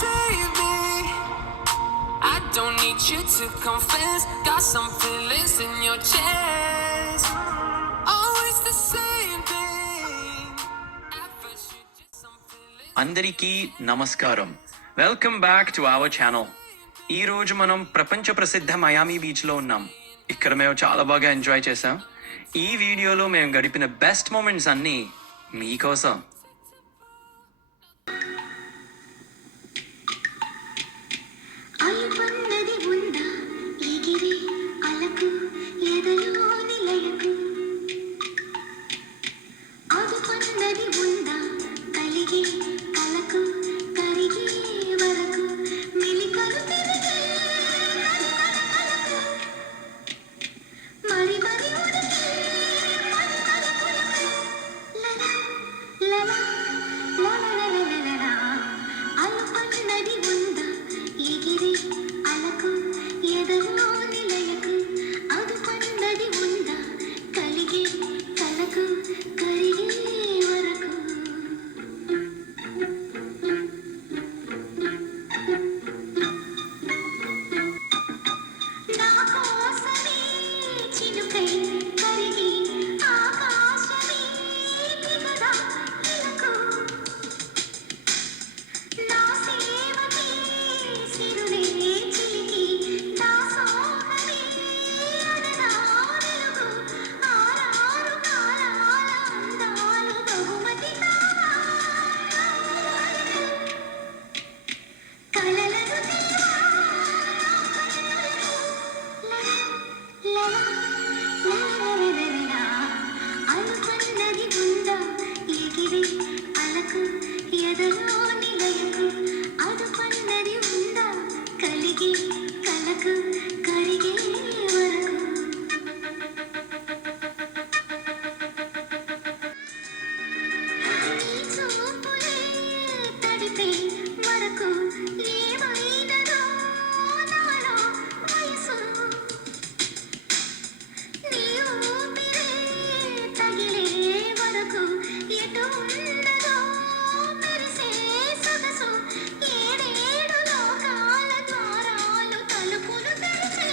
save me. I don't need you to confess. Got some feelings in your chest. Always the same thing. At first you just some feelings. అందరికీ నమస్కారం. Welcome back to our channel. ఈ రోజు మనం ప్రపంచ ప్రసిద్ధ మయామి బీచ్లో ఉన్నాం. ఇక్కడ మేము చాలా బాగా ఎంజాయ్ చేసాం. ఈ వీడియోలో మేము గడిపిన బెస్ట్ మూమెంట్స్ అన్నీ మీకోసం. అలుపన్నది ఉందా ఎగిరి అలకు ఎదలో నిలయకు అదుపన్నది ఉందా కలిగి కలకు కరిగి వరకు మిలికలు తిరిగి మరి మరి ఉనికి లలా లలా లలా అలుపన్నది ఉందా ఎగిరి అలకు ఎదలో నిలయకు అదుపన్నది ఉందా కలిగి కలకు కరిగే వరకు నా కోసమే చినుకై కరిగి ఆకాశమే దిగదా ఇలకు నా సేవకే సిరులే చిలికి నా సోహమే అడనా వెలుగు ఆరారు కాలాల అందాలు బహుమతి కావా కలలను తీవా లలా లలా అలుపన్నది ఉందా ఎగిరి అలకు ఎదలో నిలయకు అదుపన్నది ఉందా కలిగి కలకు కరిగే వరకు నీ చూపులే తడిపే వరకు ఏమైనదో నాలో వయసు నీ ఊపిరే తగిలే వరకు ఎటు ఉండదో మెరిసే సొగసు ఏడేడు లోకాల ద్వారాలు తలుపులు తెరిచే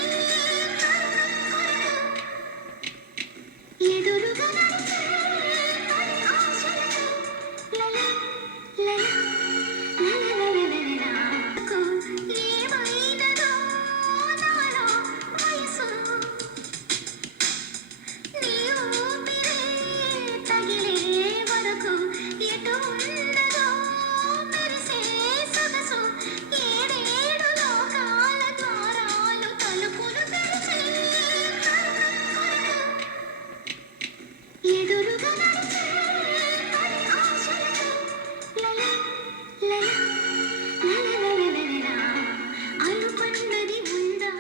ఎదురుగా నడిచే తొలి ఆశలకు లలా లలా లలలలలలకు ఏమైనదో నాలో వయసు నీ ఊపిరే తగిలే వరకు ఎటు ఉండదో మెరిసే సొగసు ఏడేడు లోకాల ద్వారాలు తలుపులు తెరిచే ఎదురుగా నడిచే తొలి ఆశలకు లలా లలా లలలలలలా అలుపన్నది ఉందా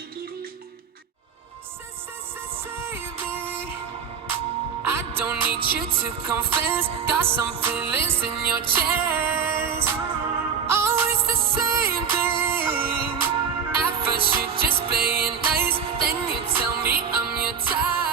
ఎగిరి Save me. I don't need you to confess. Got some feelings in your chest. Always the same thing. At first you just play it nice, then you tell me I'm your type.